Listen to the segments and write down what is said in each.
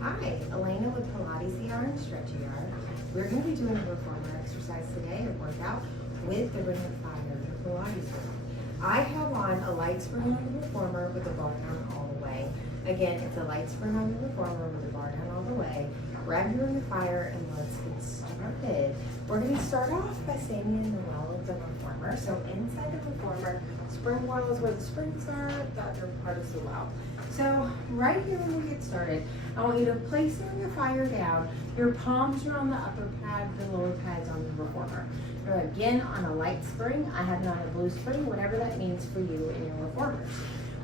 Hi, Elena with Pilates ER and Stretch ER. We're going to be doing a reformer exercise today, a workout with the Ring of Fire, the Pilates room. I have on a light spring on the reformer with the bar down all the way. Again, it's a light spring on the reformer with the bar down all the way. Grab your Ring of Fire and let's get started. We're going to start off by standing in the well of the reformer. So inside the reformer, spring well is where the springs are, the other part is the well. So right here when we get started, I want you to place the Ring of Fire down. Your palms are on the upper pad, the lower pad's on the reformer. You're again on a light spring. I have it on a blue spring, whatever that means for you in your reformers.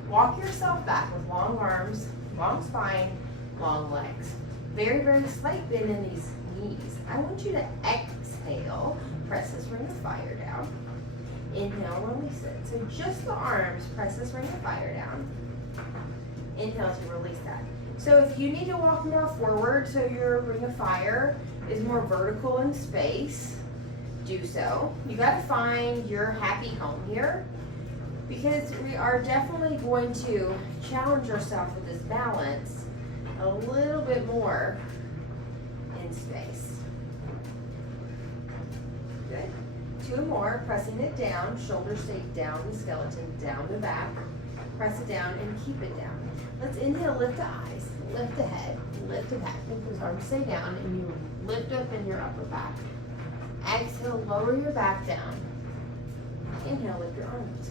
Walk yourself back with long arms, long spine, long legs. Very, very slight bend in these knees. I want you to exhale, press this Ring of Fire down. Inhale, release it. So just the arms, press this Ring of Fire down. Inhale to release that. So if you need to walk more forward so your Ring of Fire is more vertical in space, do so. You got to find your happy home here because we are definitely going to challenge ourselves with this balance a little bit more in space. Good. Two more, pressing it down, shoulders stay down the skeleton, down the back. Press it down and keep it down. Let's inhale, lift the eyes, lift the head, lift the back. Make those arms stay down and you lift up in your upper back. Exhale, lower your back down. Inhale, lift your arms.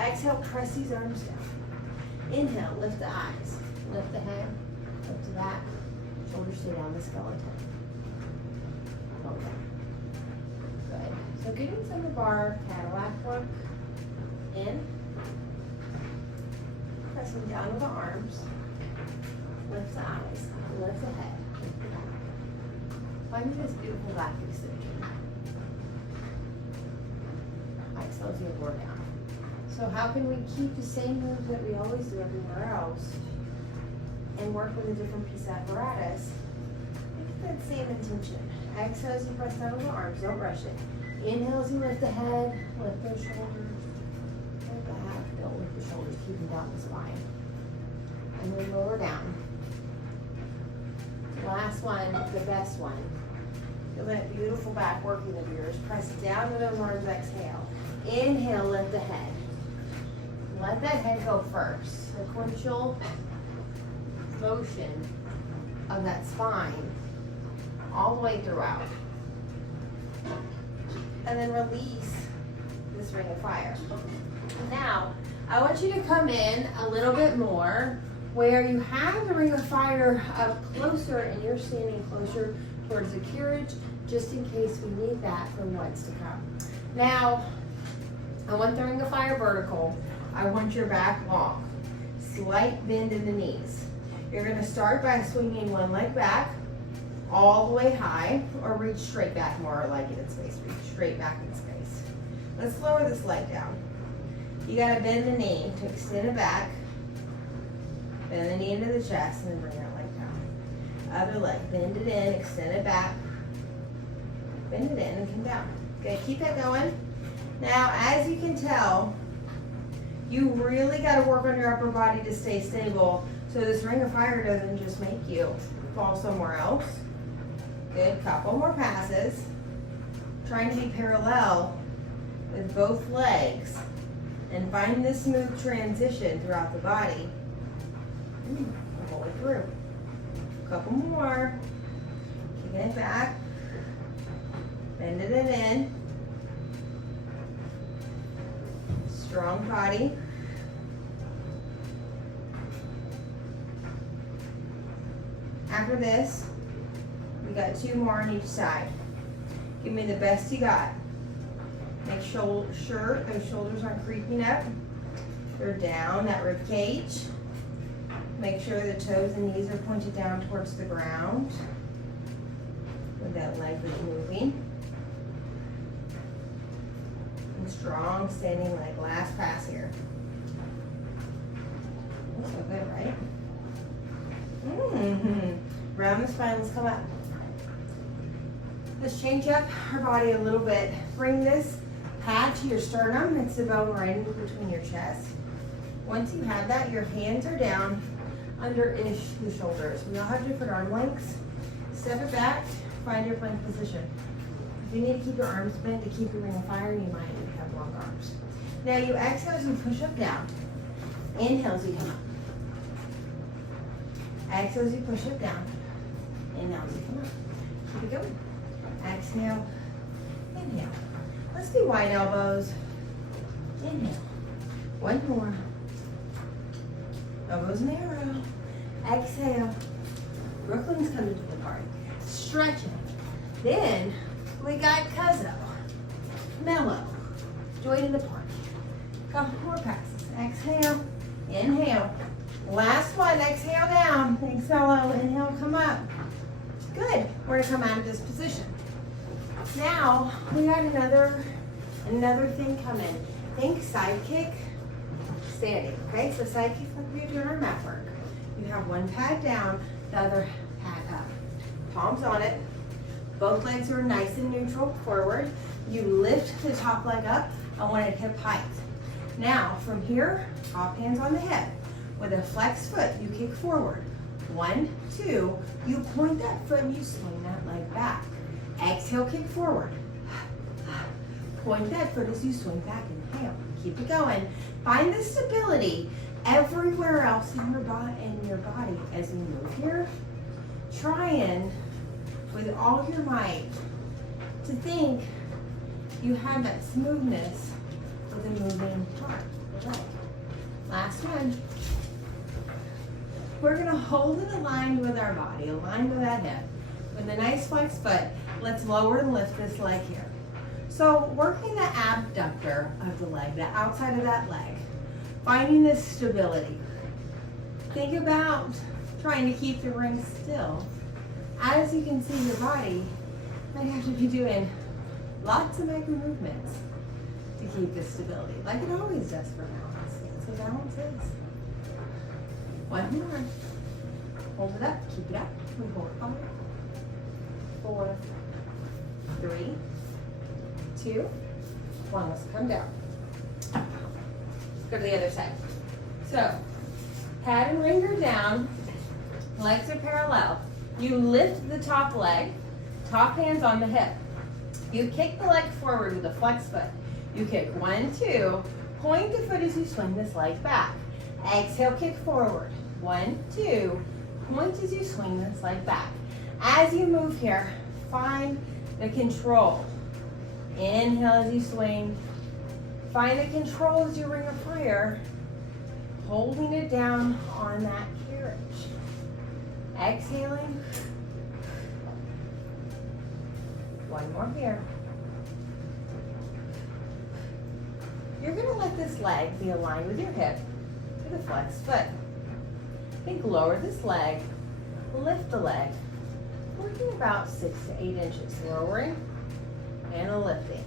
Exhale, press these arms down. Inhale, lift the eyes, lift the head, lift the back. Shoulders stay down the skeleton. Okay. Good. So getting some of our Cadillac work in. Pressing down with the arms, lift the eyes, lift the head, lift the back. Finding this beautiful back extension. Exhale as you lower down. So how can we keep the same moves that we always do everywhere else and work with a different piece of apparatus? Make that same intention. Exhale as you press down with the arms, don't rush it. Inhale as you lift the head, lift those shoulders. Don't lift the shoulders, keeping down the spine. And then lower down. Last one, the best one. Feel that beautiful back working of yours. Press down with those arms, exhale. Inhale, lift the head. Let that head go first. Sequential motion of that spine all the way throughout. And then release this Ring of Fire. Now, I want you to come in a little bit more where you have the Ring of Fire up closer and you're standing closer towards the carriage just in case we need that for what's to come. Now, I want the Ring of Fire vertical. I want your back long. Slight bend in the knees. You're going to start by swinging one leg back all the way high or reach straight back more like it in space. Reach straight back in space. Let's lower this leg down. You got to bend the knee to extend it back. Bend the knee into the chest and then bring that leg down. Other leg, bend it in, extend it back. Bend it in and come down. Okay, keep that going. Now, as you can tell, you really got to work on your upper body to stay stable so this Ring of Fire doesn't just make you fall somewhere else. Good, couple more passes. Trying to be parallel with both legs. And find this smooth transition throughout the body. All the way through. A couple more. Kicking it back. Bending it in. Strong body. After this, we got two more on each side. Give me the best you got. Make sure those shoulders aren't creeping up. They're down, that rib cage. Make sure the toes and knees are pointed down towards the ground. With that leg is moving. And strong standing leg. Last pass here. That's so good, right? Round the spine, let's come up. Let's change up our body a little bit. Bring this pad to your sternum. It's the bone right in between your chest. Once you have that, your hands are down under-ish the shoulders. We all have different arm lengths. Step it back, find your plank position. If you need to keep your arms bent to keep your ring of fire, you might need to have long arms. Now you exhale as you push up down. Inhale as you come up. Exhale as you push up down. Inhale as you come up. Keep it going. Exhale, inhale. Let's do wide elbows. Inhale. One more. Elbows narrow. Exhale. Brooklyn's coming to the party. Stretching. Then we got Cuzzo. Mellow. Join the party. Couple more passes. Exhale. Inhale. Last one. Exhale down. Exhale. Inhale. Come up. Good. We're gonna come out of this position. Now we got another thing coming. Think side kick, standing. Okay, so side kick like we do in our mat work. You have one pad down, the other pad up. Palms on it. Both legs are nice and neutral forward. You lift the top leg up. I want it hip height. Now from here, top hands on the hip. With a flexed foot, you kick forward. 1, 2, you point that foot and you swing that leg back. Exhale, kick forward. Point that foot as you swing back. Inhale. Keep it going. Find the stability everywhere else in your body as you move here. Trying with all your might to think you have that smoothness with a moving arm. Right. Last one. We're gonna hold it aligned with our body, aligned with that hip. With a nice flex foot, let's lower and lift this leg here. So working the abductor of the leg, the outside of that leg, finding this stability. Think about trying to keep the ring still. As you can see, your body might have to be doing lots of micro movements to keep this stability, like it always does for balance. That's what balance is. One more. Hold it up, keep it up. We hold it 5, 4, 3, 2, 1. Let's come down. Let's go to the other side. So, pad and ring are down. Legs are parallel. You lift the top leg, top hands on the hip. You kick the leg forward with a flex foot. You kick 1, 2, point the foot as you swing this leg back. Exhale, kick forward. 1, 2, point as you swing this leg back. As you move here, find the control. Inhale as you swing. Find the control as you ring a fire, holding it down on that carriage. Exhaling. One more here. You're going to let this leg be aligned with your hip with a flexed foot. Think lower this leg, lift the leg, working about 6 to 8 inches. Lowering and lifting.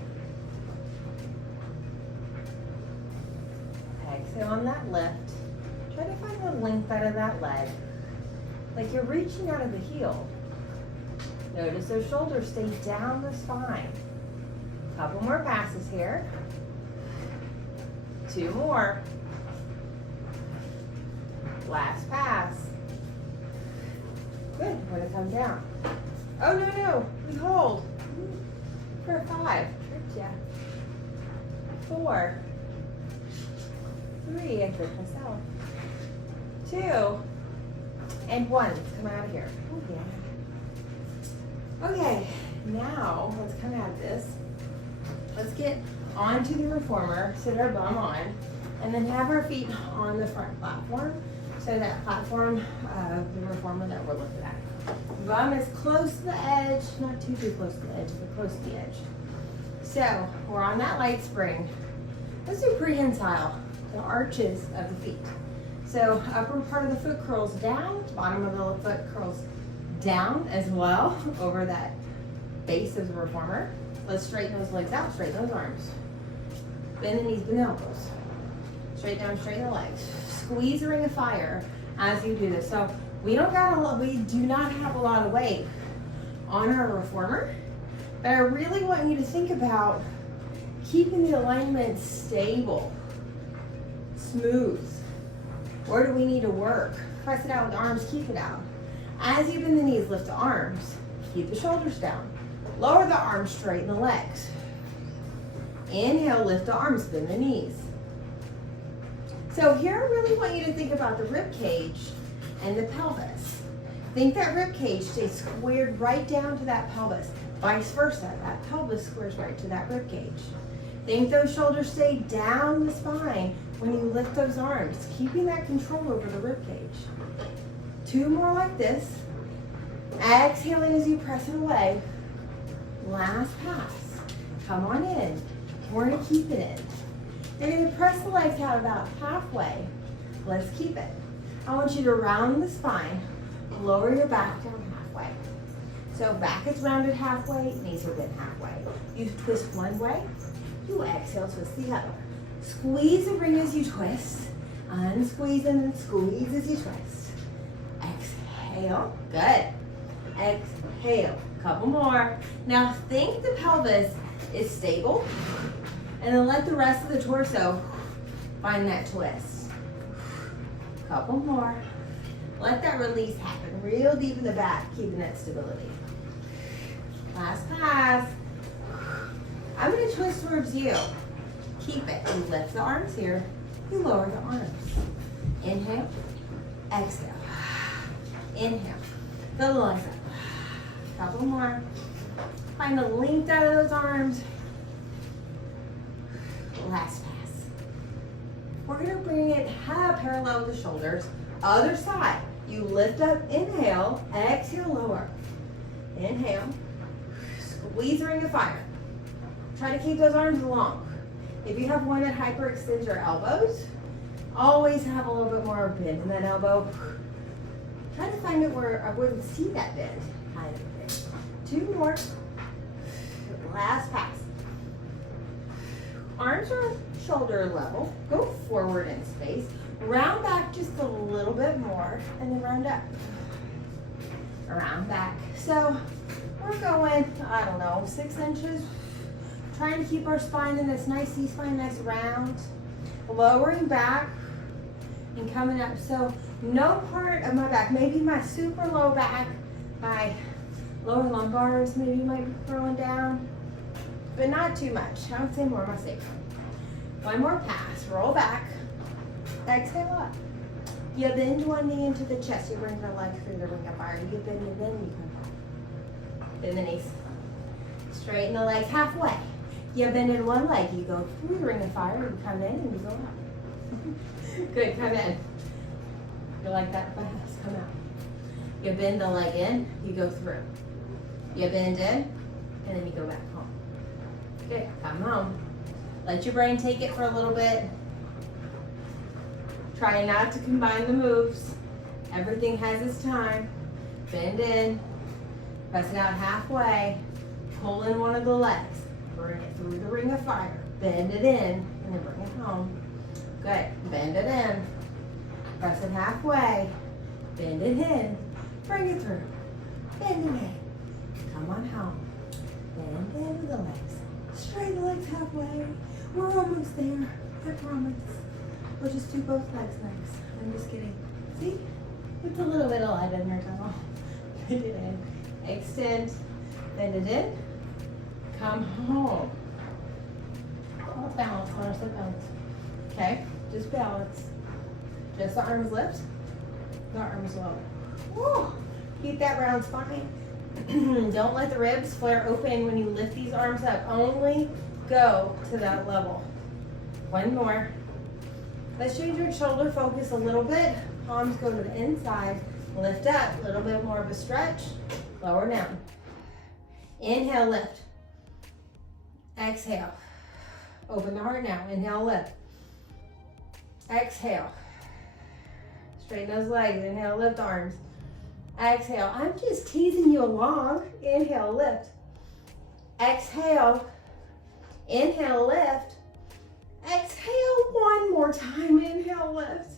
Exhale on that lift. Try to find the length out of that leg, like you're reaching out of the heel. Notice those shoulders stay down the spine. Couple more passes here. 2 more. Last pass. Good. We're going to come down. Oh, no. We hold. For 5. Tripped ya. 4. 3. I tripped myself. 2. And 1. Let's come out of here. Oh, yeah. Okay. Now, let's come out of this. Let's get onto the reformer. Sit our bum on. And then have our feet on the front platform. So that platform of the reformer that we're looking at. Bum is close to the edge, not too close to the edge, but close to the edge. So we're on that light spring. Let's do prehensile, the arches of the feet. So upper part of the foot curls down, bottom of the foot curls down as well over that base of the reformer. Let's straighten those legs out, straighten those arms. Bend the knees, bend the elbows. Straight down, straighten the legs. Squeeze the ring of fire as you do this. So we do not have a lot of weight on our reformer, but I really want you to think about keeping the alignment stable, smooth. Where do we need to work? press it out with the arms, keep it out. As you bend the knees, lift the arms. Keep the shoulders down. Lower the arms, straighten the legs. Inhale, lift the arms, bend the knees. So here I really want you to think about the rib cage and the pelvis. Think that rib cage stays squared right down to that pelvis. Vice versa, that pelvis squares right to that rib cage. Think those shoulders stay down the spine when you lift those arms, keeping that control over the rib cage. 2 more like this. Exhaling as you press it away. Last pass. Come on in. We're gonna keep it in. You're gonna press the legs out about halfway. Let's keep it. I want you to round the spine. Lower your back down halfway. So back is rounded halfway, knees are bent halfway. You twist one way, you exhale, twist the other. Squeeze the ring as you twist. Unsqueeze and then squeeze as you twist. Exhale, good. Exhale, couple more. Now think the pelvis is stable, and then let the rest of the torso find that twist. Couple more. Let that release happen real deep in the back, keeping that stability. Last pass. I'm going to twist towards you. Keep it. You lift the arms here. You lower the arms. Inhale. Exhale. Inhale. Fill the legs up. Couple more. Find the length out of those arms. Last pass. We're going to bring it parallel with the shoulders. Other side. You lift up, inhale, exhale, lower. Inhale. Squeeze the ring of fire. Try to keep those arms long. If you have one that hyperextends your elbows, always have a little bit more bend in that elbow. Try to find it where I wouldn't see that bend. 2 more. Last pass. Arms are shoulder level. Go forward in space. Round back just a little bit more and then round up. Round back. So we're going, I don't know, 6 inches. Trying to keep our spine in this nice C-spine, nice round. Lowering back and coming up. So no part of my back, maybe my super low back, my lower lumbars maybe might be throwing down, but not too much. I would say more my sacrum. One more pass, roll back. Exhale up. You bend one knee into the chest. You bring the leg through the ring of fire. You bend and then you come back. Bend the knees. Straighten the legs halfway. You bend in one leg. You go through the ring of fire. You come in and you go out. Good, come in. You like that fast? Come out. You bend the leg in. You go through. You bend in and then you go back home. Good, come home. Let your brain take it for a little bit. Try not to combine the moves. Everything has its time. Bend in, press it out halfway, pull in one of the legs, bring it through the ring of fire, bend it in, and then bring it home. Good, bend it in, press it halfway, bend it in, bring it through, bend it in, come on home, bend in with the legs, straighten the legs halfway, we're almost there, I promise. We'll just do both legs next. I'm just kidding. See? It's a little bit of light in your tunnel. Bend it in. Extend. Bend it in. Come home. Oh, balance. Balance. Okay? Just balance. Just the arms lift. The arms low. Woo! Keep that round spine. Don't let the ribs flare open when you lift these arms up. Only go to that level. One more. Let's change your shoulder focus a little bit. Palms go to the inside. Lift up. A little bit more of a stretch. Lower down. Inhale, lift. Exhale. Open the heart now. Inhale, lift. Exhale. Straighten those legs. Inhale, lift arms. Exhale. I'm just teasing you along. Inhale, lift. Exhale. Inhale, lift. Exhale one more time. Inhale, lift.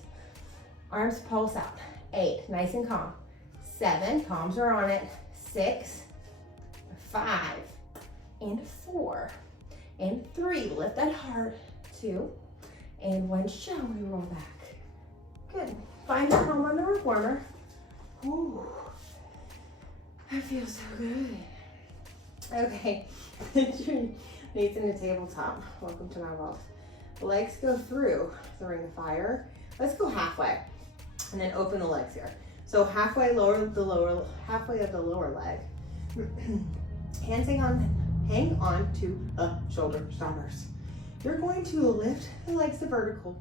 Arms pulse out. 8, nice and calm. 7, palms are on it. 6, 5, and 4, and 3. Lift that heart. 2, and 1. Shall we roll back? Good. Find your home on the reformer. Ooh, that feels so good. Okay, knees in the tabletop. Welcome to my world. The legs go through the ring of fire. Let's go halfway, and then open the legs here. So halfway halfway of the lower leg. Hands hang on to the shoulder stoppers. You're going to lift the legs to vertical.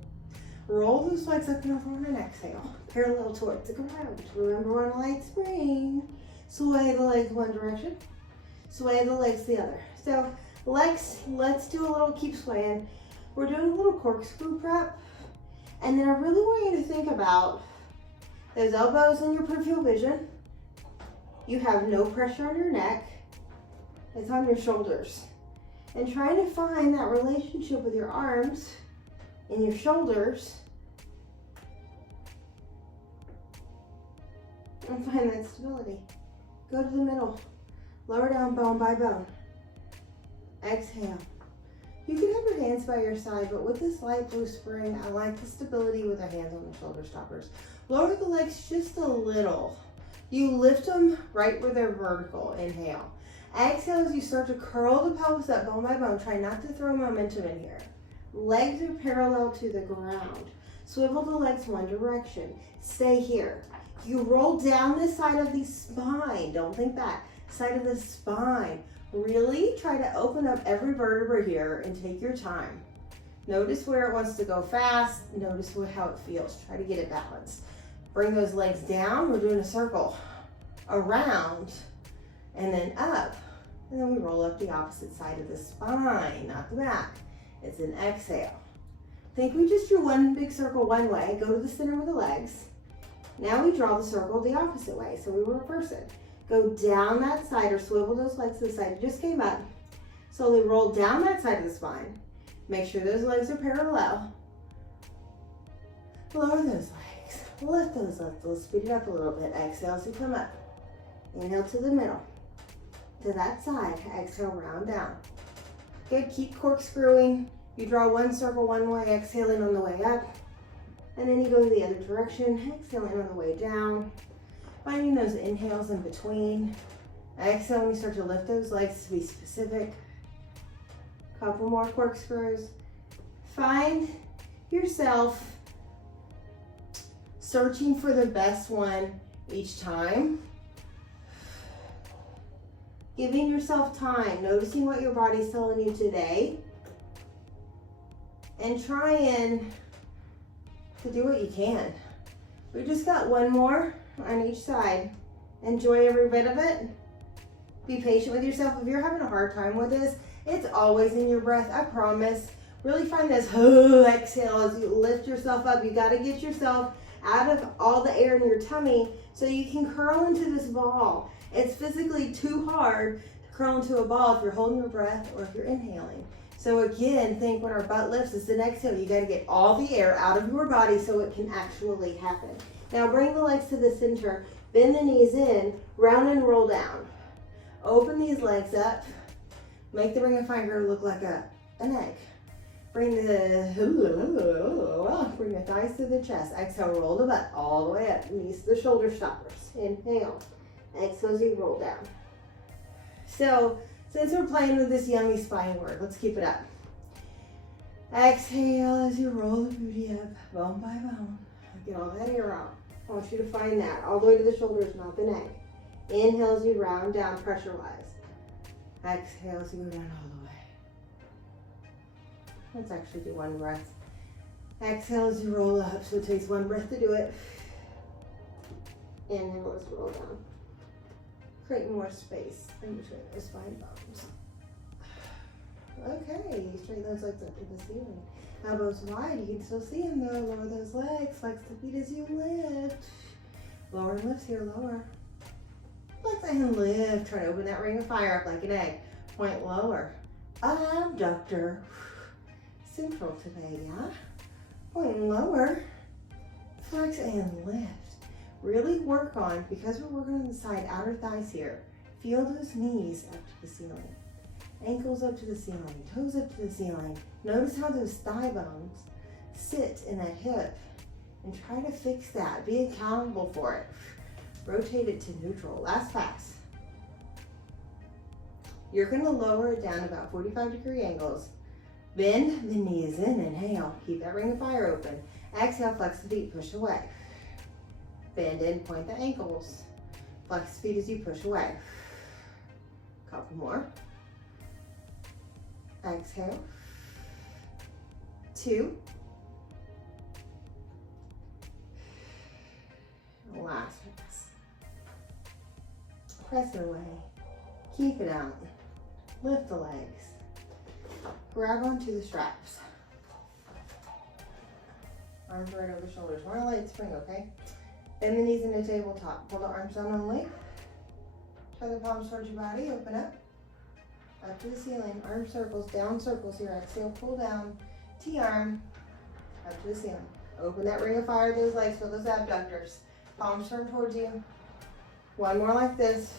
Roll those legs up and over on an exhale, parallel towards the ground. Remember, we're on a light spring. Sway the legs one direction, sway the legs the other. So legs, let's do a little keep swaying. We're doing a little corkscrew prep. And then I really want you to think about those elbows in your peripheral vision. You have no pressure on your neck. It's on your shoulders. And trying to find that relationship with your arms and your shoulders and find that stability. Go to the middle. Lower down bone by bone. Exhale. You can have your hands by your side, but with this light blue spring, I like the stability with our hands on the shoulder stoppers. Lower the legs just a little. You lift them right where they're vertical. Inhale. Exhale as you start to curl the pelvis up bone by bone. Try not to throw momentum in here. Legs are parallel to the ground. Swivel the legs one direction. Stay here. You roll down the side of the spine. Don't think back. Side of the spine. Really try to open up every vertebra here and take your time. Notice where it wants to go fast. Notice how it feels. Try to get it balanced. Bring those legs down. We're doing a circle. Around and then up. And then we roll up the opposite side of the spine, not the back. It's an exhale. Think we just drew one big circle one way. Go to the center with the legs. Now we draw the circle the opposite way. So we reverse it. Go down that side or swivel those legs to the side. You just came up. Slowly roll down that side of the spine. Make sure those legs are parallel. Lower those legs. Lift those up. Let's speed it up a little bit. Exhale as you come up. Inhale to the middle. To that side. Exhale, round down. Good. Keep corkscrewing. You draw one circle one way, exhaling on the way up. And then you go the other direction, exhaling on the way down. Finding those inhales in between. Exhale when you start to lift those legs to be specific. Couple more corkscrews. Find yourself searching for the best one each time. Giving yourself time, noticing what your body's telling you today. And trying to do what you can. We just got one more on each side. Enjoy every bit of it. Be patient with yourself. If you're having a hard time with this, it's always in your breath, I promise. Really find this exhale as you lift yourself up. You got to get yourself out of all the air in your tummy so you can curl into this ball. It's physically too hard to curl into a ball if you're holding your breath or if you're inhaling. So again, think when our butt lifts, it's an exhale. You got to get all the air out of your body so it can actually happen. Now bring the legs to the center, bend the knees in, round and roll down. Open these legs up. Make the ring of fire look like an egg. Bring the thighs to the chest. Exhale, roll the butt all the way up. Knees to the shoulder stoppers. Inhale. Exhale as you roll down. So, since we're playing with this yummy spine word, let's keep it up. Exhale as you roll the booty up, bone by bone. Get all that air out. I want you to find that all the way to the shoulders, not the neck. Inhale as you round down pressure-wise. Exhale as you go down all the way. Let's actually do one breath. Exhale as you roll up, so it takes one breath to do it. Inhale as you roll down. Create more space in between those spine bones. Okay, straighten those legs up to the ceiling. Elbows wide, you can still see them though. Lower those legs, flex the feet as you lift. Lower and lifts here, lower. Flex and lift. Try to open that ring of fire up like an egg. Point lower. Abductor. Central today, yeah? Point lower. Flex and lift. Really work on, because we're working on the side, outer thighs here. Feel those knees up to the ceiling. Ankles up to the ceiling, toes up to the ceiling. Notice how those thigh bones sit in that hip and try to fix that. Be accountable for it. Rotate it to neutral. Last pass. You're gonna lower it down about 45-degree angles. Bend the knees in, inhale. Keep that ring of fire open. Exhale, flex the feet, push away. Bend in, point the ankles. Flex the feet as you push away. Couple more. Exhale. 2. Last pass. Press it away. Keep it out. Lift the legs. Grab onto the straps. Arms right over shoulders. More light spring, okay? Bend the knees into tabletop. Pull the arms down only. Turn the palms towards your body. Open up. Up to the ceiling. Arm circles. Down circles here. Exhale. Pull down. T-arm. Up to the ceiling. Open that ring of fire. Those legs. Feel those abductors. Palms turn towards you. One more like this.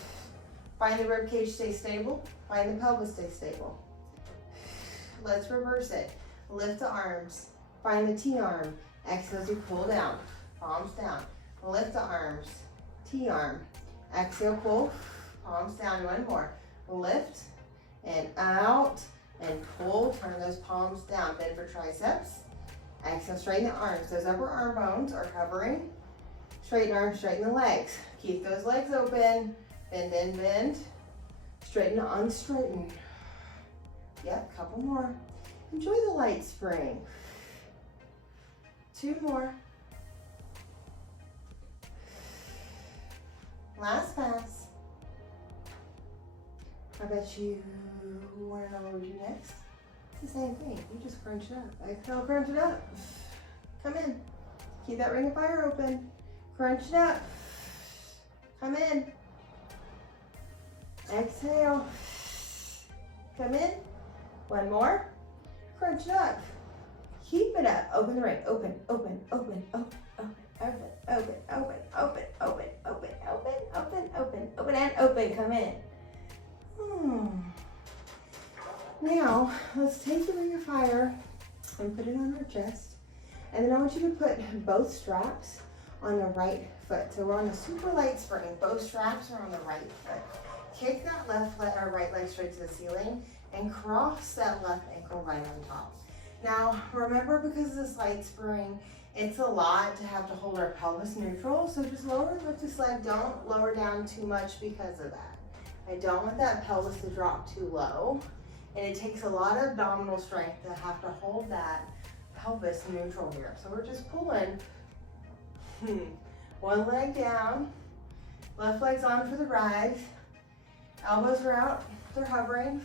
Find the rib cage. Stay stable. Find the pelvis. Stay stable. Let's reverse it. Lift the arms. Find the T-arm. Exhale as you pull down. Palms down. Lift the arms. T-arm. Exhale, pull. Palms down. One more. Lift and out and pull. Turn those palms down. Bend for triceps. Exhale, straighten the arms. Those upper arm bones are covering. Straighten arms, straighten the legs. Keep those legs open. Bend in, bend. Straighten, unstraighten. Yep, couple more. Enjoy the light spring. 2 more. Last pass. I bet you want to know what we do next. It's the same thing. You just crunch it up. Exhale, crunch it up. Come in. Keep that ring of fire open. Crunch it up. Come in. Exhale. Come in. One more. Crunch it up. Keep it up. Open the ring. Open, open, open, open, open, open, open, open, open, open, open, open, open, open, open, and open. Come in. Now, let's take the ring of fire and put it on our chest. And then I want you to put both straps on the right foot. So we're on a super light spring. Both straps are on the right foot. Kick that left leg or right leg straight to the ceiling and cross that left ankle right on top. Now, remember, because of this light spring, it's a lot to have to hold our pelvis neutral. So just lower and lift this leg. Don't lower down too much because of that. I don't want that pelvis to drop too low. And it takes a lot of abdominal strength to have to hold that pelvis neutral here. So we're just pulling. One leg down. Left leg's on for the ride. Elbows are out. They're hovering.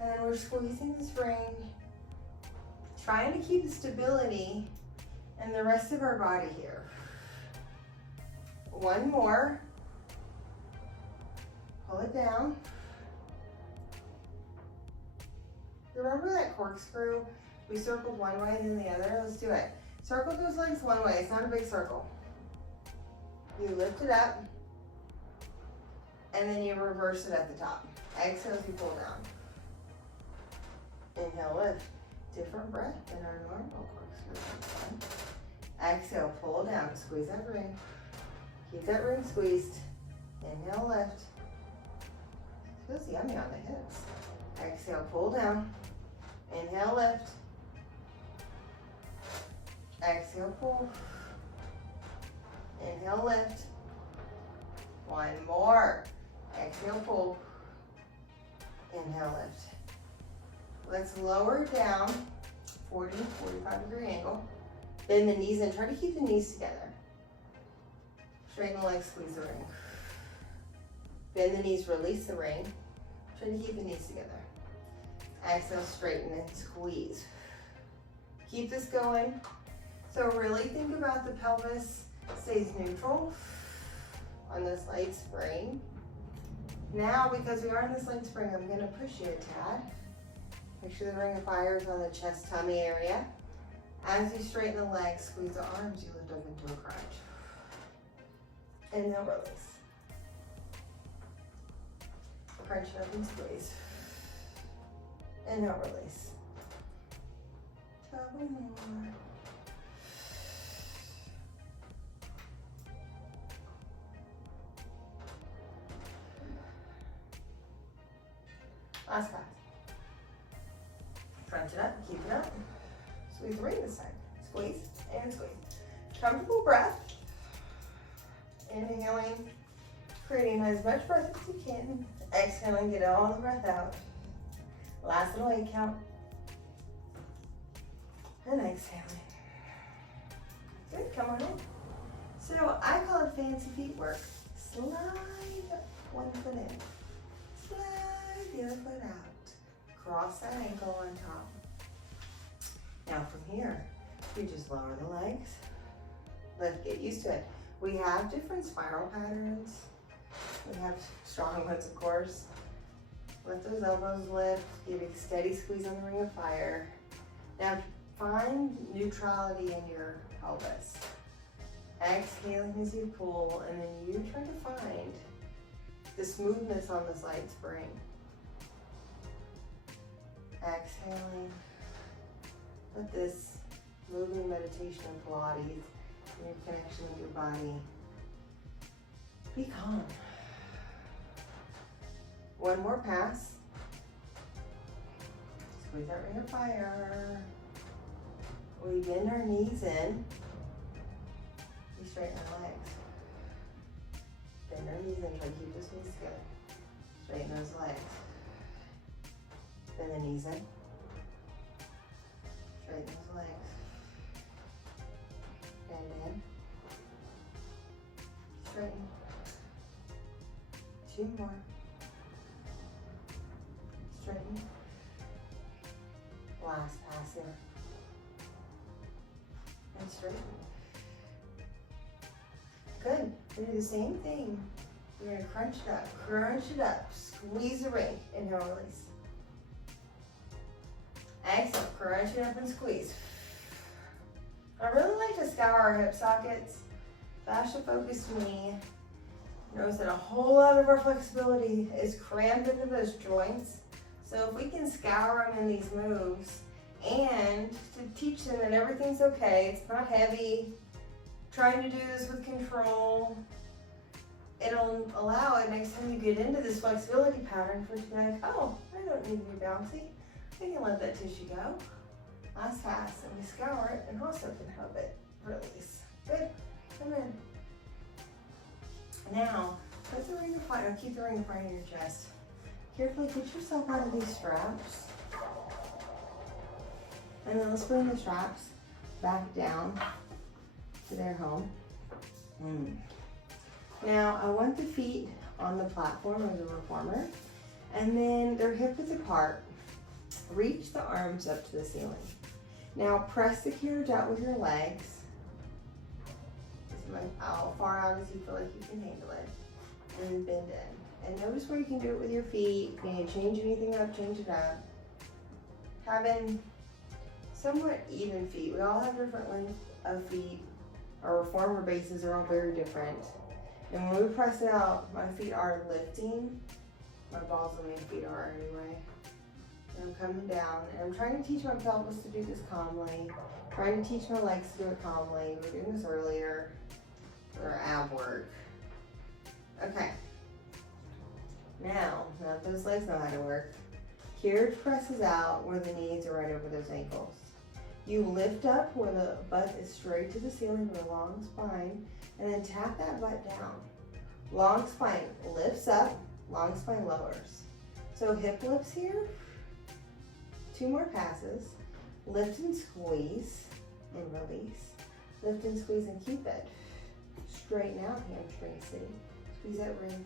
And then we're squeezing the spring. Trying to keep the stability in the rest of our body here. One more. Pull it down. Remember that corkscrew? We circled one way and then the other. Let's do it. Circle those legs one way. It's not a big circle. You lift it up and then you reverse it at the top. Exhale as you pull down. Inhale, lift. Different breath than our normal corkscrew. Exhale, pull down. Squeeze that ring. Keep that ring squeezed. Inhale, lift. Feels yummy on the hips. Exhale, pull down. Inhale, lift. Exhale, pull. Inhale, lift. One more. Exhale, pull. Inhale, lift. Let's lower down 40, 45-degree angle. Bend the knees and try to keep the knees together. Straighten the legs, squeeze the ring. Bend the knees, release the ring. Try to keep the knees together. Exhale, straighten and squeeze. Keep this going. So really think about the pelvis stays neutral on this light spring. Now, because we are in this light spring, I'm gonna push you a tad. Make sure the ring of fire is on the chest, tummy area. As you straighten the legs, squeeze the arms, you lift up into a crunch. And now release. Crunch it up and squeeze. And now release. Couple more. Last pass. Crunch it up, keep it up. Squeeze the ring this time. Squeeze and squeeze. Comfortable breath. Inhaling, creating as much breath as you can. Exhaling, get all the breath out. Last little 8 count. And exhaling. Good, come on in. So I call it fancy feet work. Slide one foot in. Slide the other foot out. Cross that ankle on top. Now from here, you just lower the legs. Let's get used to it. We have different spiral patterns. We have strong ones, of course. Let those elbows lift. Give a steady squeeze on the ring of fire. Now find neutrality in your pelvis. Exhaling as you pull, and then you try to find the smoothness on the side spring. Exhaling. Let this moving meditation of Pilates and your connection with your body be calm. One more pass. Squeeze that ring of fire. We bend our knees in. We straighten our legs. Bend our knees in. Try to keep those knees together. Straighten those legs. Bend the knees in. Straighten those legs. Bend in. Straighten. 2 more. Straighten. Last pass here. And straighten. Good. We do the same thing. We're going to crunch it up, squeeze the ring, inhale, release. Exhale, crunch it up and squeeze. I really like to scour our hip sockets. Fascia focused knee. Notice that a whole lot of our flexibility is crammed into those joints. So if we can scour them in these moves and to teach them that everything's okay, it's not heavy, trying to do this with control, it'll allow it next time you get into this flexibility pattern for it to be like, oh, I don't need to be bouncy. I can let that tissue go. Last pass, and we scour it and also can help it release. Good, come in. Now, put the ring of fire, keep the ring of fire in your chest. Carefully get yourself out of these straps. And then let's bring the straps back down to their home. Now, I want the feet on the platform of the reformer, and then they're hip width apart. Reach the arms up to the ceiling. Now, press the carriage out with your legs. How far out as you feel like you can handle it. And bend in. And notice where you can do it with your feet. If you need to change anything up, change it up. Having somewhat even feet. We all have different length of feet. Our reformer bases are all very different. And when we press it out, my feet are lifting. My balls and my feet are anyway. And I'm coming down. And I'm trying to teach my pelvis to do this calmly. Trying to teach my legs to do it calmly. We were doing this earlier. Or ab work. Okay. Now that those legs know how to work, carriage presses out where the knees are right over those ankles. You lift up where the butt is straight to the ceiling with a long spine, and then tap that butt down. Long spine lifts up, long spine lowers. So hip lifts here. 2 more passes. Lift and squeeze and release. Lift and squeeze and keep it. Straighten out, hamstring city. Squeeze that ring.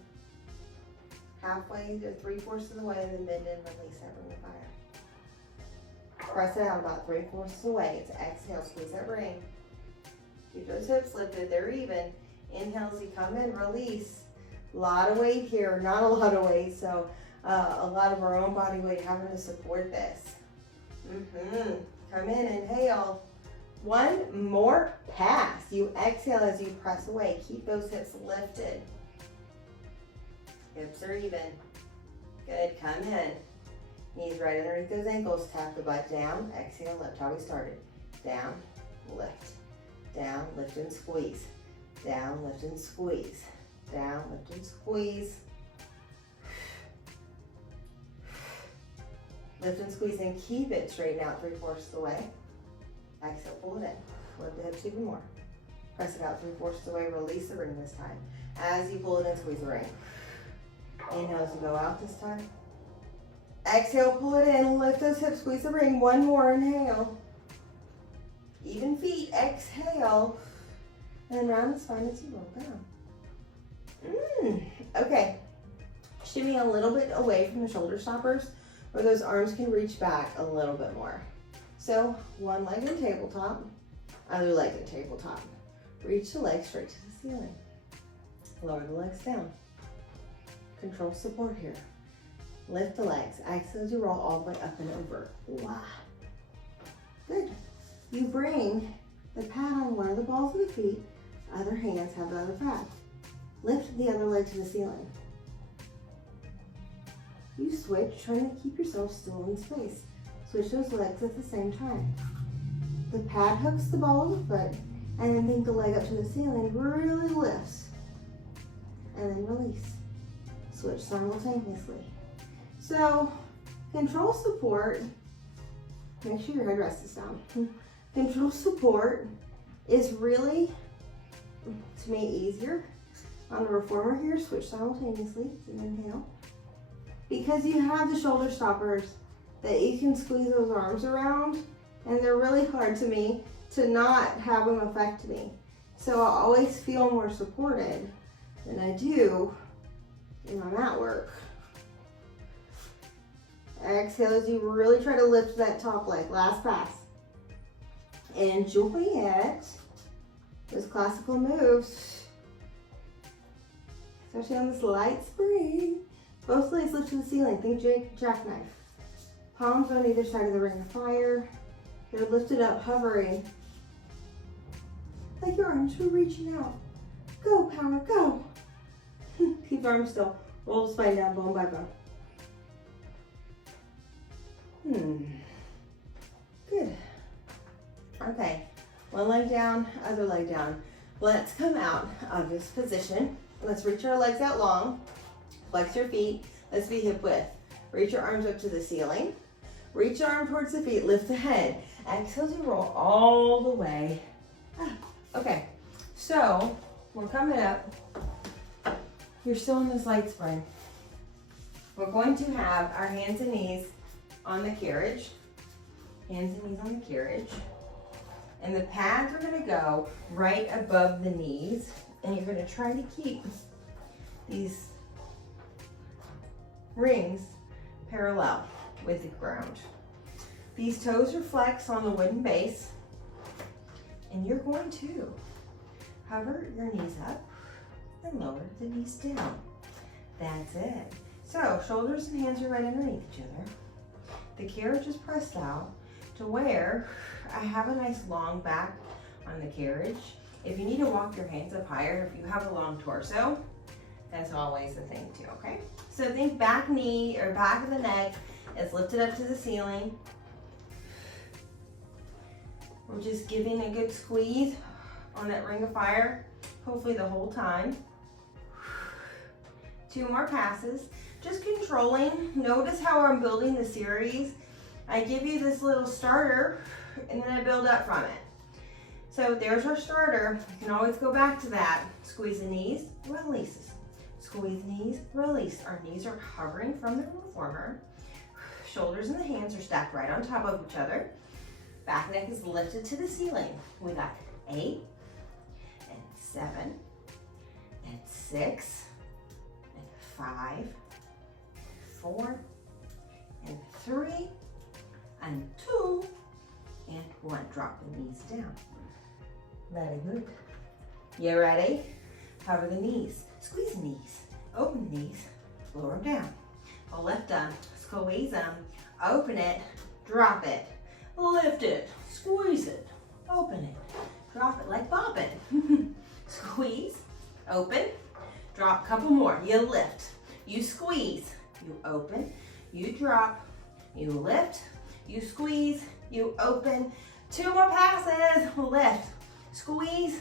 Halfway to 3/4 of the way, then bend in, release that ring of fire. Press it out about 3/4 of the way. It's exhale, squeeze that ring. Keep those hips lifted, they're even. Inhale as you come in, release. A lot of weight here, not a lot of weight, so a lot of our own body weight having to support this. Come in, inhale. 1 more pass. You exhale as you press away. Keep those hips lifted. Hips are even. Good, come in. Knees right underneath those ankles. Tap the butt down. Exhale, lift how we started. Down, lift. Down, lift and squeeze. Down, lift and squeeze. Down, lift and squeeze. Lift and squeeze and keep it straighten out 3/4 of the way. Exhale, pull it in. Lift the hips even more. Press it out 3/4 of the way. Release the ring this time. As you pull it in, squeeze the ring. Inhale as you go out this time. Exhale, pull it in. Lift those hips, squeeze the ring. One more, inhale. Even feet, exhale. And then round the spine as you roll down. Okay. Shimmy a little bit away from the shoulder stoppers where those arms can reach back a little bit more. So one leg in tabletop, other leg in tabletop. Reach the legs straight to the ceiling. Lower the legs down. Control support here. Lift the legs. Exhale as you roll all the way up and over. Wow. Good. You bring the pad on one of the balls of the feet. Other hands have the other pad. Lift the other leg to the ceiling. You switch, trying to keep yourself still in space. Switch those legs at the same time. The pad hooks the ball of the foot, and then think the leg up to the ceiling really lifts. And then release. Switch simultaneously. So, control support, make sure your headrest is down. Control support is really, to me, easier. On the reformer here, switch simultaneously, so inhale. Because you have the shoulder stoppers that you can squeeze those arms around, and they're really hard to me to not have them affect me. So I always feel more supported than I do in my mat work. Exhale as you really try to lift that top leg. Last pass. Enjoy it. Those classical moves. Especially on this light spring. Both legs lift to the ceiling. Think jackknife. Palms on either side of the ring of fire. You're lifted up, hovering. Like your arms are reaching out. Go, power, go. Keep arms still. Roll the spine down, bone by bone. Good. Okay. One leg down, other leg down. Let's come out of this position. Let's reach our legs out long. Flex your feet. Let's be hip width. Reach your arms up to the ceiling. Reach your arm towards the feet. Lift the head. Exhale as you roll all the way up. Okay. So, we're coming up. You're still in this light spring. We're going to have our hands and knees on the carriage. Hands and knees on the carriage. And the pads are going to go right above the knees. And you're going to try to keep these rings parallel with the ground. These toes are flexed on the wooden base. And you're going to hover your knees up and lower the knees down. That's it. So shoulders and hands are right underneath each other. The carriage is pressed out to where I have a nice long back on the carriage. If you need to walk your hands up higher, if you have a long torso, that's always the thing too, okay? So think back knee or back of the neck is lifted up to the ceiling. We're just giving a good squeeze on that ring of fire, hopefully the whole time. 2 more passes. Just controlling. Notice how I'm building the series. I give you this little starter and then I build up from it. So there's our starter. You can always go back to that. Squeeze the knees, releases. Squeeze the knees, release. Our knees are hovering from the reformer. Shoulders and the hands are stacked right on top of each other. Back neck is lifted to the ceiling. We got 8 and 7 and 6 and 5, 4 and 3 and 2 and 1. Drop the knees down. Very good. You ready? Hover the knees. Squeeze the knees. Open the knees. Lower them down. I'll lift them. Squeeze them. Open it. Drop it. Lift it. Squeeze it. Open it. Drop it like bopping. Squeeze. Open. Drop a couple more. You lift. You squeeze. You open. You drop. You lift. You squeeze. You open. 2 more passes. Lift. Squeeze.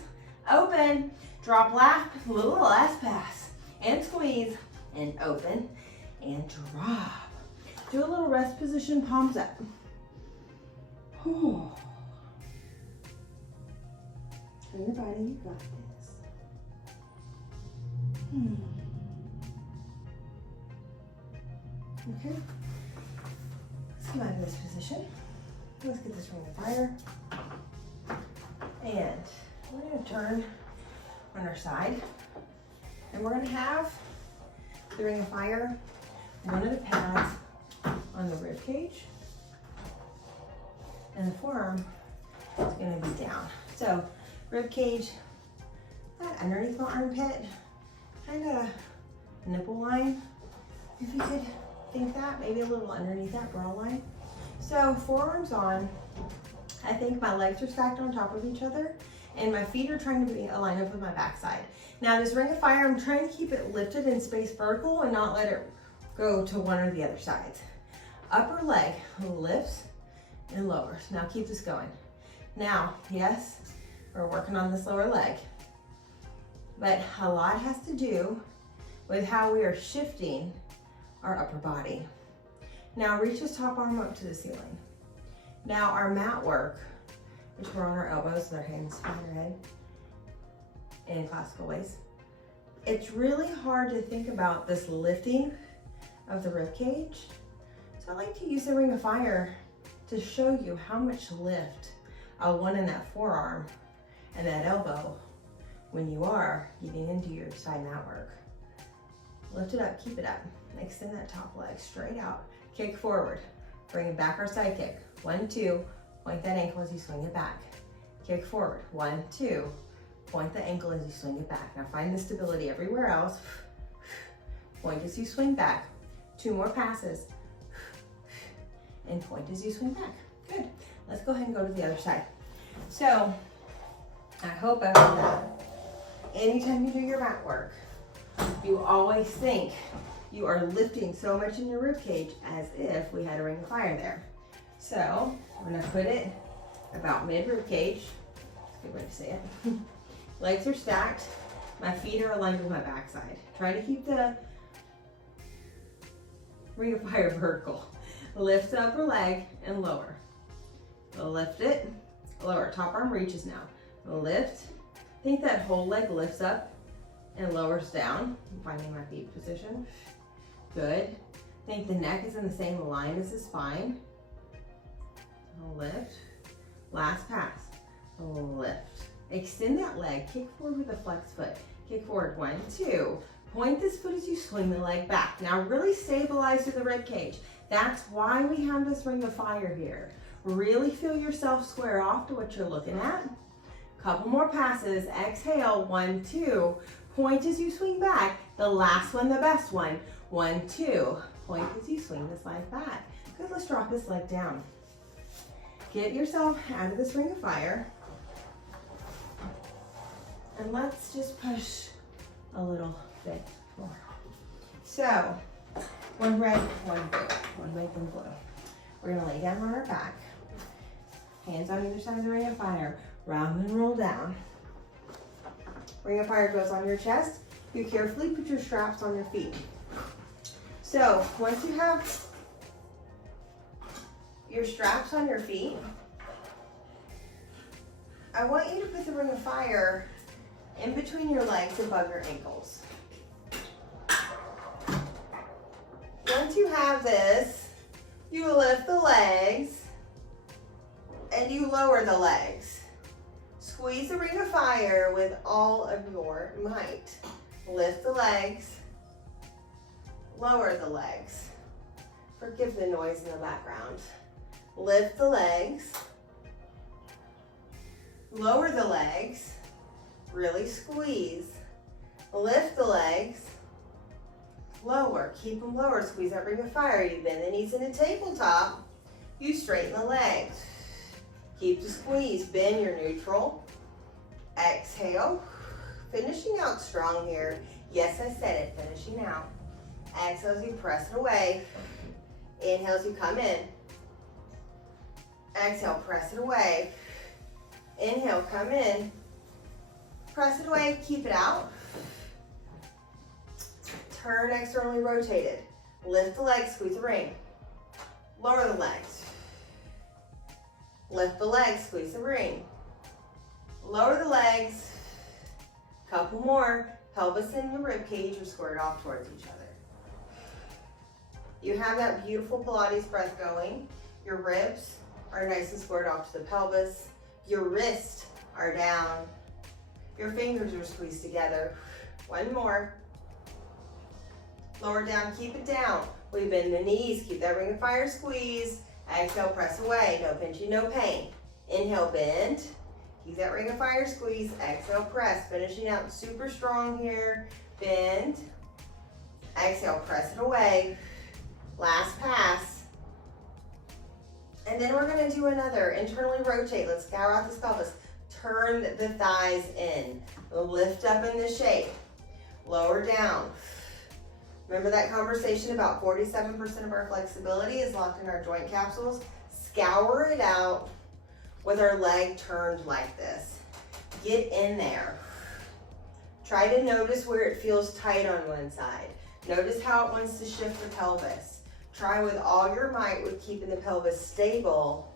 Open. Drop last pass. And squeeze. And open. And drop. Do a little rest position, palms up. Whew. Feel your body, you got this. Okay. Let's come out of this position. Let's get this ring of fire. And we're going to turn on our side. And we're going to have the ring of fire, one of the pads on the rib cage. And the forearm is going to be down. So rib cage, that underneath my armpit, kind of nipple line. If you could think that, maybe a little underneath that bra line. So forearms on. I think my legs are stacked on top of each other and my feet are trying to be aligned up with my backside. Now this ring of fire, I'm trying to keep it lifted and spaced vertical and not let it go to one or the other sides. Upper leg lifts and lowers. Now keep this going. Now, yes, we're working on this lower leg, but a lot has to do with how we are shifting our upper body. Now reach this top arm up to the ceiling. Now our mat work, which we're on our elbows with our hands on our head in classical ways. It's really hard to think about this lifting of the rib cage. So I like to use the ring of fire to show you how much lift I'll want in that forearm and that elbow when you are getting into your side mat work. Lift it up, keep it up. Extend that top leg straight out. Kick forward. Bring it back our side kick. 1, 2. Point that ankle as you swing it back. Kick forward. 1, 2. Point the ankle as you swing it back. Now find the stability everywhere else. Point as you swing back. 2 more passes. And point as you swing back. Good. Let's go ahead and go to the other side. So, I hope after that, anytime you do your mat work, you always think you are lifting so much in your rib cage as if we had a ring of fire there. So, I'm gonna put it about mid rib cage. That's a good way to say it. Legs are stacked. My feet are aligned with my backside. Try to keep the ring of fire vertical. Lift the upper leg and lower. Lift it, lower. Top arm reaches now. Lift. Think that whole leg lifts up and lowers down. I'm finding my feet position. Good. Think the neck is in the same line as the spine. Lift. Last pass. Lift. Extend that leg. Kick forward with a flex foot. Kick forward. 1, 2. Point this foot as you swing the leg back. Now really stabilize through the rib cage. That's why we have this ring of fire here. Really feel yourself square off to what you're looking at. Couple more passes. Exhale. 1, 2. Point as you swing back. The last one, the best one. 1, 2. Point as you swing this leg back. Good, let's drop this leg down. Get yourself out of this ring of fire. And let's just push a little bit more. So, one red, one blue. One red, one blue. We're gonna lay down on our back. Hands on either side of the ring of fire. Round and roll down. Ring of fire goes on your chest. You carefully put your straps on your feet. So once you have your straps on your feet, I want you to put the ring of fire in between your legs above your ankles. Once you have this, you lift the legs and you lower the legs. Squeeze the ring of fire with all of your might. Lift the legs, lower the legs. Forgive the noise in the background. Lift the legs, lower the legs, really squeeze. Lift the legs, lower, keep them lower. Squeeze that ring of fire. You bend the knees in a tabletop. You straighten the legs. Keep the squeeze, bend your neutral. Exhale, finishing out strong here. Yes, I said it, finishing out. Exhale as you press it away. Inhale as you come in. Exhale, press it away. Inhale, come in. Press it away, keep it out. Turn externally rotated. Lift the legs, squeeze the ring. Lower the legs. Lift the legs, squeeze the ring. Lower the legs. Couple more. Pelvis in the rib cage or squared off towards each other. You have that beautiful Pilates breath going. Your ribs are nice and squared off to the pelvis. Your wrists are down. Your fingers are squeezed together. One more. Lower down, keep it down. We bend the knees, keep that ring of fire squeeze. Exhale, press away. No pinching, no pain. Inhale, bend. Keep that ring of fire squeeze. Exhale, press. Finishing out super strong here. Bend. Exhale, press it away. Last pass. And then we're gonna do another. Internally rotate. Let's scour out this pelvis. Turn the thighs in. Lift up in the shape. Lower down. Remember that conversation about 47% of our flexibility is locked in our joint capsules? Scour it out with our leg turned like this. Get in there. Try to notice where it feels tight on one side. Notice how it wants to shift the pelvis. Try with all your might with keeping the pelvis stable,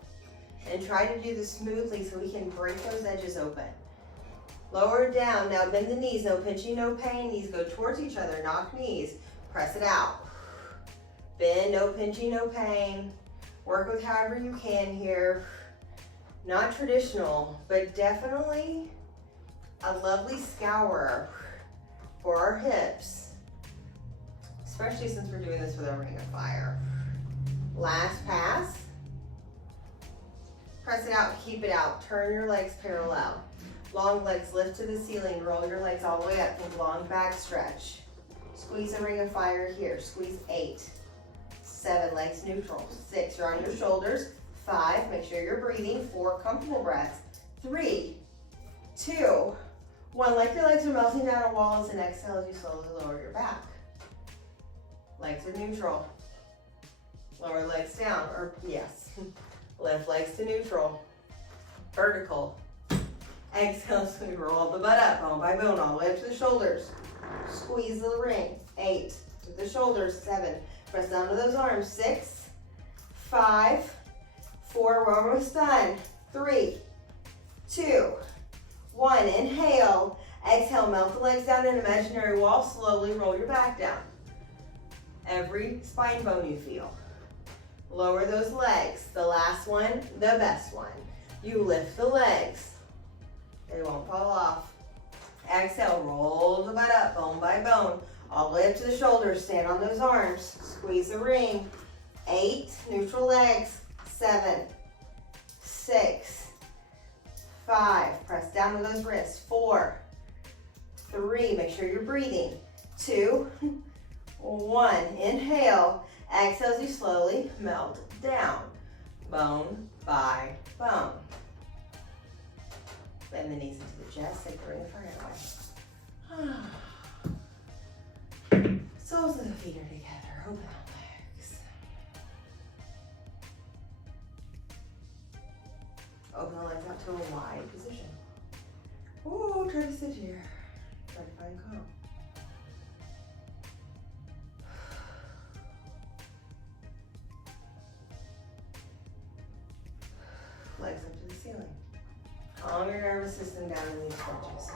and try to do this smoothly so we can break those edges open. Lower it down. Now bend the knees. No pinching, no pain. Knees go towards each other. Knock knees. Press it out. Bend, no pinching, no pain. Work with however you can here. Not traditional, but definitely a lovely scour for our hips, especially since we're doing this with a ring of fire. Last pass. Press it out, keep it out. Turn your legs parallel. Long legs lift to the ceiling. Roll your legs all the way up. Think long back stretch. Squeeze a ring of fire here. Squeeze 8, 7, legs neutral. 6, you're on your shoulders. 5, make sure you're breathing. 4, comfortable breaths. 3, 2, 1. Like your legs are melting down on walls, and exhale as you slowly lower your back. Legs are neutral. Lower legs down, or yes. Lift legs to neutral. Vertical. Exhale, so we roll the butt up, bone by bone, all the way up to the shoulders. Squeeze the ring. 8, to the shoulders. 7, press down to those arms. 6, 5, 4, we're almost done. 3, 2, 1, inhale. Exhale, melt the legs down an imaginary wall. Slowly roll your back down. Every spine bone you feel. Lower those legs. The last one, the best one. You lift the legs. They won't fall off. Exhale, roll the butt up, bone by bone, all the way up to the shoulders. Stand on those arms. Squeeze the ring. 8, neutral legs. 7, 6, 5, press down to those wrists. 4, 3, make sure you're breathing. 2, 1, inhale. Exhale as you slowly melt down, bone by bone. Bend the knees into the chest, take the ring of fire away. Soles of the feet are together, open the legs. Open the legs out to a wide position. Oh, try to sit here. Try to find calm. Legs up to the ceiling. Calm your nervous system down in these stretches.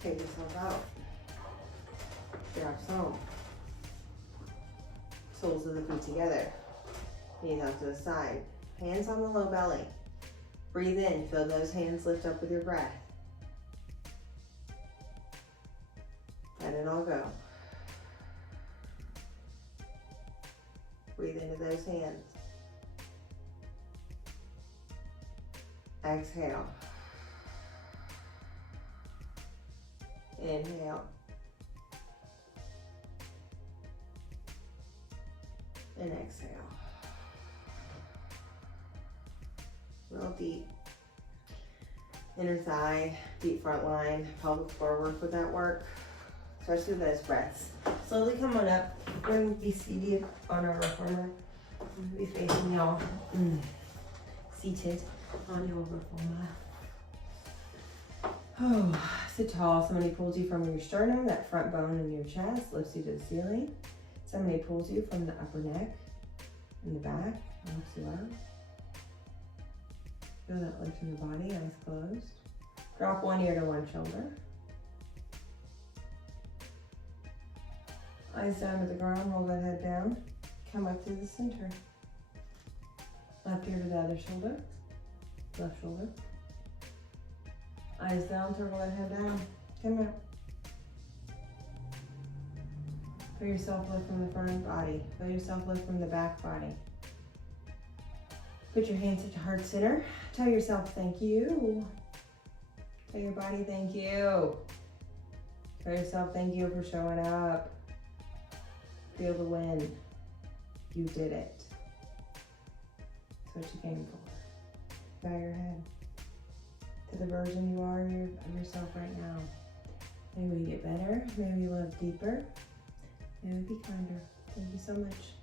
Take yourself out. Drop home. Soles of the feet together. Knees out to the side. Hands on the low belly. Breathe in. Feel those hands lift up with your breath. Let it all go. Breathe into those hands. Exhale. Inhale. And exhale. Real deep. Inner thigh, deep front line, pelvic floor work with that work, especially those breaths. Slowly come on up. We're going to be seated on our reformer. We'll be facing y'all. Seated on your reformer. Oh, sit tall. Somebody pulls you from your sternum, that front bone in your chest, lifts you to the ceiling. Somebody pulls you from the upper neck in the back, and lifts you up. Feel that lift in the body, eyes closed. Drop one ear to one shoulder. Eyes down to the ground, roll that head down. Come up to the center. Left ear to the other shoulder. Left shoulder. Eyes down, circle that head down. Come up. Feel yourself lift from the front body. Feel yourself lift from the back body. Put your hands at your heart center. Tell yourself thank you. Tell your body thank you. Tell yourself thank you for showing up. Feel the win. You did it. That's what you came for. Bow your head to the version you are of yourself right now. Maybe we get better. Maybe we love deeper. Maybe be kinder. Thank you so much.